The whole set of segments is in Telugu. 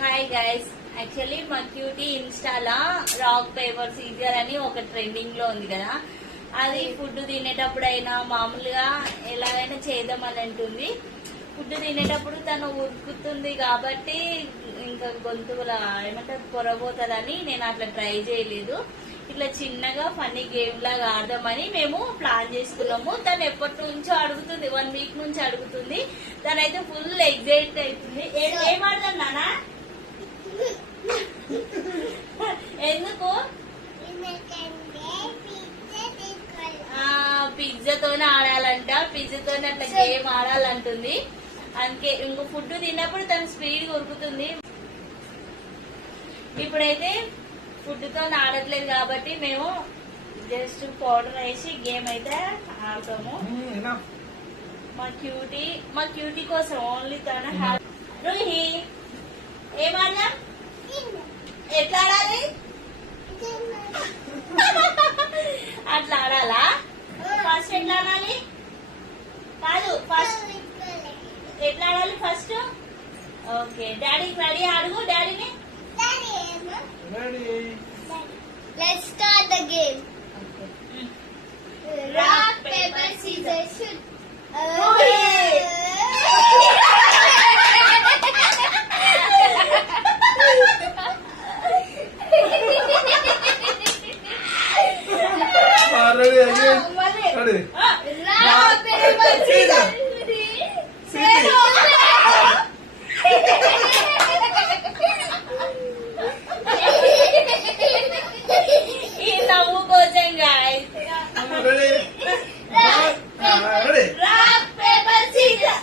హాయ్ గైస్, యాక్చువల్లీ మా క్యూటీ ఇన్స్టాలా రాక్ పేపర్ సీజర్ అని ఒక ట్రెండింగ్ లో ఉంది కదా. అది ఫుడ్ తినేటప్పుడైనా మామూలుగా ఎలాగైనా చేద్దామని అంటుంది. ఫుడ్ తినేటప్పుడు తను ఉరుకుతుంది కాబట్టి ఇంకా గొంతుల ఏమంటారు పొరబోతుందని నేను అట్లా ట్రై చేయలేదు. ఇట్లా చిన్నగా ఫన్నీ గేమ్ లాగా ఆడదామని మేము ప్లాన్ చేసుకున్నాము. తను ఎప్పటి నుంచో అడుగుతుంది, 1 వీక్ నుంచి అడుగుతుంది. తనైతే ఫుల్ ఎగ్జైట్ అవుతుంది. ఏం ఆడదాం నానా? ఎందుకు? పిజ్జాతోనే ఆడాలంట. పిజ్జాతోనే అట్లా గేమ్ ఆడాలంటుంది. అందుకే ఇంకో ఫుడ్ తిన్నప్పుడు తను స్పీడ్ ఉరుకుతుంది. ఇప్పుడైతే ఫుడ్ తో ఆడట్లేదు కాబట్టి మేము జస్ట్ పౌడర్ వేసి గేమ్ అయితే ఆడతాము. మా క్యూటీ కోసం ఓన్లీ తన రూహి ఏమన్నా ఎట్లా ఆడాలి? అట్లా ఆడాలా? ఫస్ట్ ఎట్లా ఆడాలి? కాదు, ఫస్ట్ ఎట్లా ఆడాలి ఫస్ట్? ఓకే, డాడీకి రెడీ అడుగు డాడీని. Let's start the game. Rock, paper, scissors, shoot. Ready? Rock, paper, scissors. ఈ నవ్వు కోసం గాయ్స్. Rock paper scissor.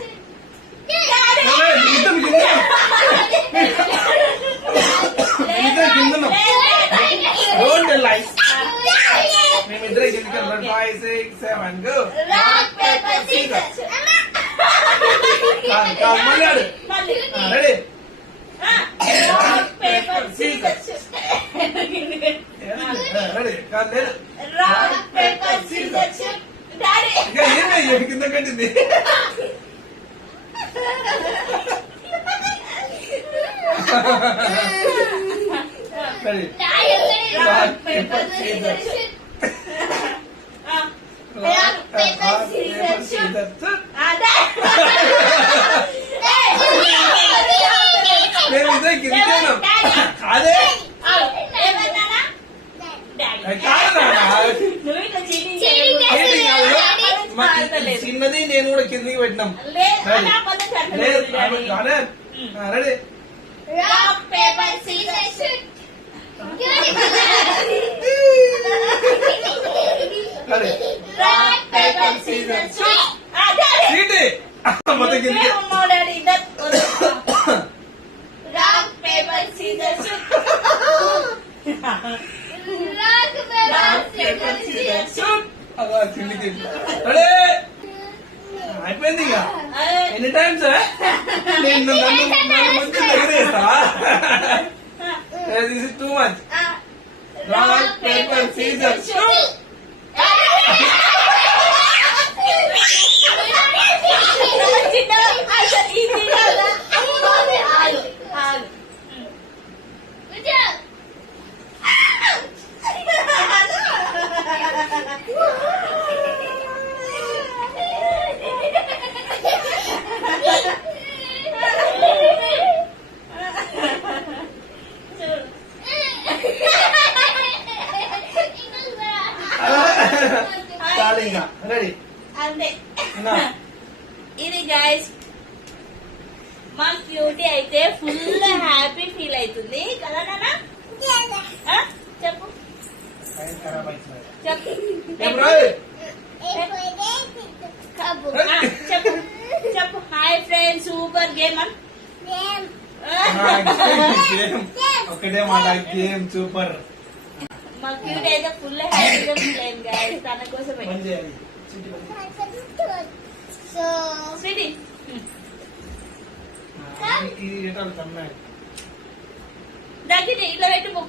మేమిద్దరే గెలిచాం. 5, 6, 7 go. Rock paper scissor. Ready? Rock paper scissor. Ready? Rock paper scissor. Daddy ఇంకా ఏమి కింద కట్టింది. Ready? Rock paper scissor. Rock, paper, scissors, shoot. మేమిద్దరే గెలిచాను. అదే ఏమన్నానా? డాడీ కాదు, నువ్వు ఇట్లా చీటింగ్ చిన్నది నేను కూడా కిందికి పెట్టినాం. Ready? Rock paper scissor shoot. Ready? Rock paper scissor shoot. చీటి మొత్తం కిందికి. Rock paper scissor shoot. Rock, rock paper, paper scissor scissors. Shoot. అలా కిందికి. రెడీ? అయిపోయింది ఇక. ఎన్ని టైమ్స్ నేను నన్ను ముందు ఎగిరేస్తావా? This is too much. Rock paper scissor shoot. Good job. చాలు ఇంకా. రెడీ? అంతే. ఇది గైస్ మా క్యూటీ అయితే ఫుల్ హ్యాపీ ఫీల్ అవుతుంది కదా నాన్న? చెప్పు చెప్పు చెప్పు చెప్పు. హాయ్ ఫ్రెండ్స్, సూపర్ గేమ్ అని ఒకటే మాట, గేమ్ సూపర్. మా క్యూటీ అయితే ఫుల్ హ్యాపీగా ఫీల్ అయింది గైస్. తన కోసమే So, స్వీటీ ఇది దగ్గర ఇట్లా పెట్టుకో.